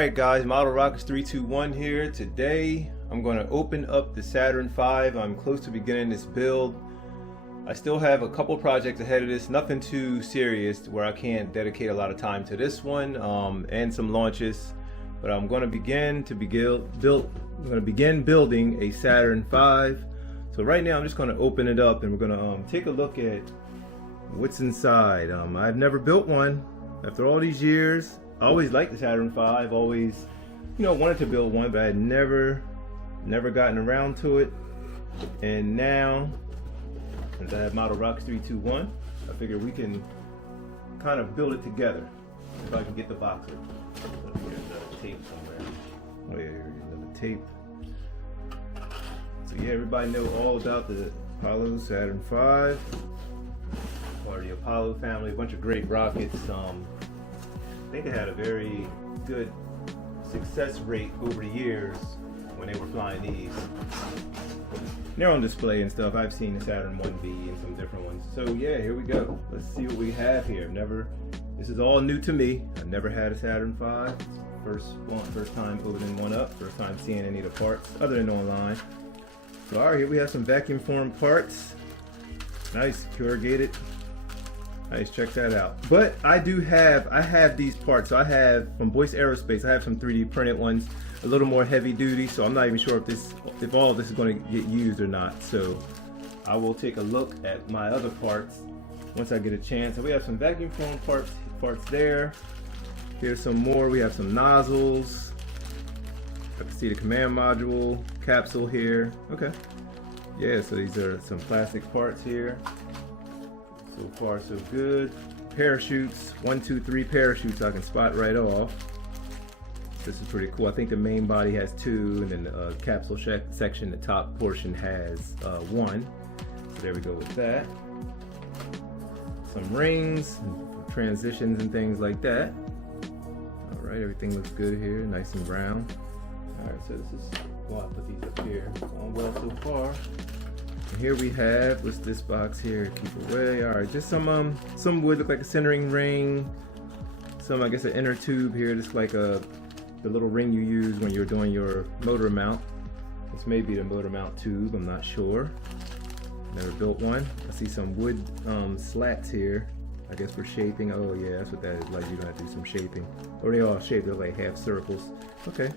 Alright guys, Model Rockets 321 here. Today I'm going to open up the Saturn V. I'm close to beginning this build. I still have a couple projects ahead of this, nothing too serious where I can't dedicate a lot of time to this one and some launches. But I'm going to begin building a Saturn V. So right now I'm just going to open it up and we're going to take a look at what's inside. I've never built one. After all these years, I always liked the Saturn V. Always, wanted to build one, but I had never gotten around to it. And now, since I have Model Rockets 321, I figure we can kind of build it together. If I can get the box open. Here's the tape somewhere. Oh yeah, here's another tape. So yeah, everybody know all about the Apollo Saturn V. Part of the Apollo family, a bunch of great rockets. I think they had a very good success rate over the years when they were flying these. They're on display and stuff. I've seen the Saturn 1B and some different ones. So yeah, here we go. Let's see what we have here. This is all new to me. I've never had a Saturn V. First time opening one up. First time seeing any of the parts other than online. So alright, here we have some vacuum formed parts. Nice, corrugated. Nice, check that out. But I have these parts. So I have from Boyce Aerospace, I have some 3D printed ones, a little more heavy duty, so I'm not even sure if all of this is going to get used or not. So I will take a look at my other parts once I get a chance. So we have some vacuum form parts there. Here's some more. We have some nozzles. I can see the command module capsule here. Okay. Yeah, so these are some plastic parts here. So far so good. Parachutes, 1, 2, 3 parachutes I can spot right off. This is pretty cool. I think the main body has 2, and then the capsule section, the top portion has 1. So there we go with that. Some rings, transitions and things like that. All right, everything looks good here, nice and round. All right, so this is, well, I'll put these up here. Going well so far. Here we have, what's this box here? Keep away. All right, just some wood, look like a centering ring. Some, I guess, an inner tube here, just like the little ring you use when you're doing your motor mount. This may be the motor mount tube, I'm not sure. Never built one. I see some wood slats here, I guess for shaping. Oh yeah, that's what that is like. You're gonna have to do some shaping. Or they all shaped, they're like half circles. Okay.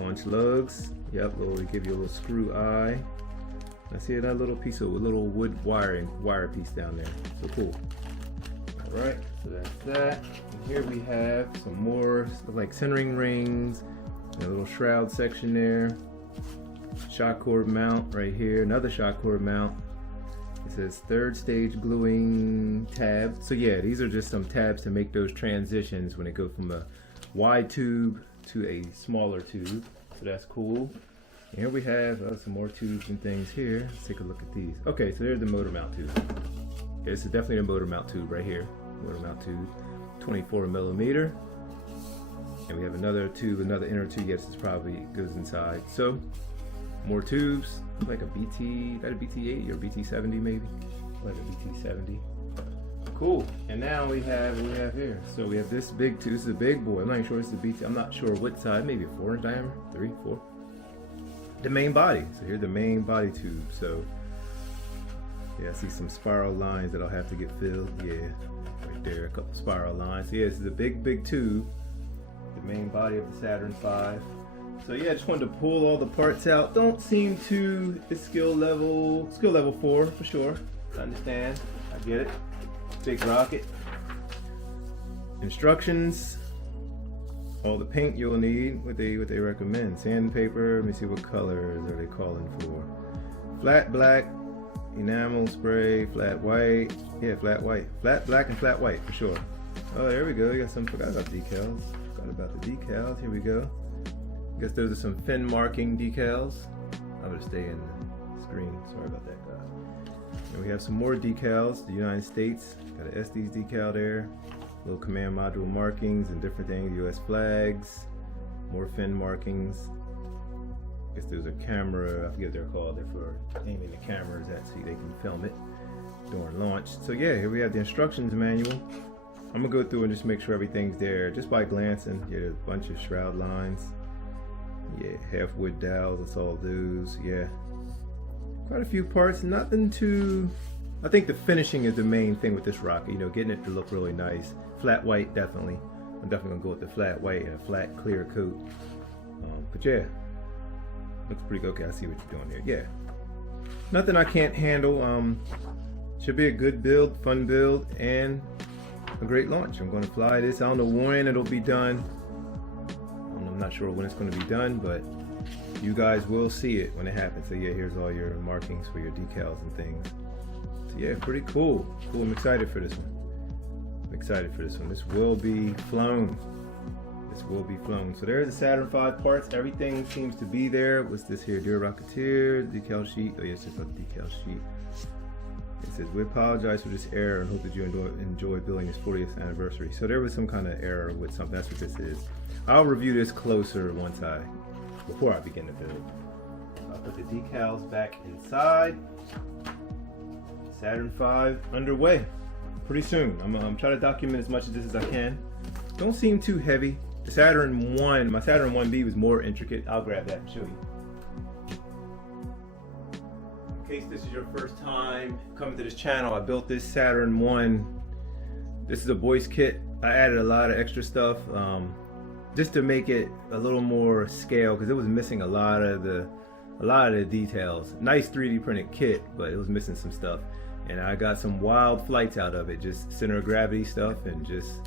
Launch lugs. Yep, they give you a little screw eye. I see that little piece of little wood wire piece down there. So cool. All right, so that's that. And here we have some more like centering rings, and a little shroud section there. Shock cord mount right here. Another shock cord mount. It says 3rd stage gluing tab. So yeah, these are just some tabs to make those transitions when it goes from a wide tube to a smaller tube. So that's cool. Here we have some more tubes and things here. Let's take a look at these. Okay, so there's the motor mount tube. Yeah, this is definitely a motor mount tube right here. Motor mount tube, 24 millimeter. And we have another tube, another inner tube. Yes, this probably goes inside. So, more tubes. Like a BT, that a BT-80 or BT-70 maybe? Like a BT-70. Cool. And now we have what we have here. So we have this big tube. This is a big boy. I'm not even sure it's a BT. I'm not sure what size. Maybe a 4-inch diameter, 3, 4. The main body. So here's the main body tube. So yeah, I see some spiral lines that I'll have to get filled. Yeah, right there, a couple spiral lines. So yeah, this is a big tube. The main body of the Saturn V. So yeah, I just wanted to pull all the parts out. Don't seem to, it's skill level 4 for sure. I understand, I get it. Big rocket. Instructions. All the paint you'll need, what they recommend. Sandpaper, let me see what colors are they calling for. Flat black, enamel spray, flat white. Yeah, flat white. Flat black and flat white for sure. Oh, there we go. You got some, forgot about decals. Forgot about the decals. Here we go. I guess those are some fin marking decals. I'm gonna stay in the screen. Sorry about that, guys. And we have some more decals. The United States. Got an Estes decal there. Little command module markings and different things, US flags, more fin markings. I guess there's a camera, I forget what they're called, they're for aiming the cameras at so they can film it during launch. So yeah, here we have the instructions manual. I'm gonna go through and just make sure everything's there just by glancing. Yeah, there's a bunch of shroud lines. Yeah, half wood dowels, that's all those. Yeah, quite a few parts, nothing too. I think the finishing is the main thing with this rocket, you know, getting it to look really nice. Flat white, definitely. I'm definitely gonna go with the flat white and a flat clear coat. But yeah, looks pretty good. Okay, I see what you're doing here. Yeah, nothing I can't handle. Should be a good build, fun build, and a great launch. I'm gonna fly this. I don't know when it'll be done. I'm not sure when it's gonna be done, but you guys will see it when it happens. So yeah, here's all your markings for your decals and things. So yeah, pretty cool. Cool, I'm excited for this one. I'm excited for this one. This will be flown. This will be flown. So there's the Saturn V parts. Everything seems to be there. What's this here? Dear Rocketeer, decal sheet. Oh yeah, it's just a decal sheet. It says, we apologize for this error and hope that you enjoy building this 40th anniversary. So there was some kind of error with something. That's what this is. I'll review this closer before I begin to build. I'll put the decals back inside. Saturn V underway. Pretty soon. I'm trying to document as much of this as I can. Don't seem too heavy. The Saturn 1, my Saturn 1B was more intricate. I'll grab that and show you. In case this is your first time coming to this channel, I built this Saturn 1. This is a voice kit. I added a lot of extra stuff just to make it a little more scale, because it was missing a lot of the details. Nice 3D printed kit, but it was missing some stuff. And I got some wild flights out of it, just center of gravity stuff, and just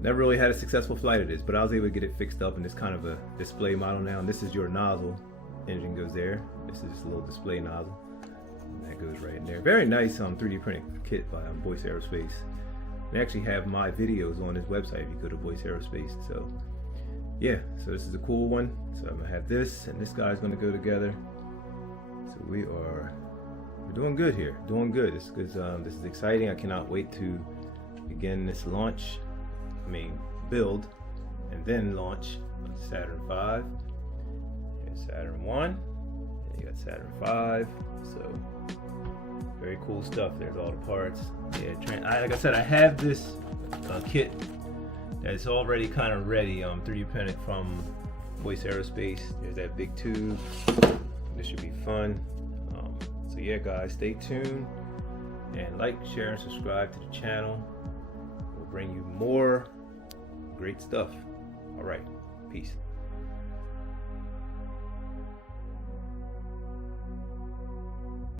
never really had a successful flight of this, but I was able to get it fixed up in this kind of a display model now. And this is your nozzle. Engine goes there. This is just a little display nozzle. And that goes right in there. Very nice 3D printed kit by Voice Aerospace. They actually have my videos on this website if you go to Voice Aerospace. So yeah, so this is a cool one. So I'm gonna have this and this guy's gonna go together. So we're doing good here. Doing good. This is exciting. I cannot wait to begin this launch. Build and then launch on Saturn V. Here's Saturn 1, and you got Saturn V. So very cool stuff. There's all the parts. Yeah, like I said, I have this kit that's already kind of ready. 3D printed from Voice Aerospace. There's that big tube. This should be fun. So yeah, guys, stay tuned and like, share, and subscribe to the channel. We'll bring you more great stuff. All right, peace.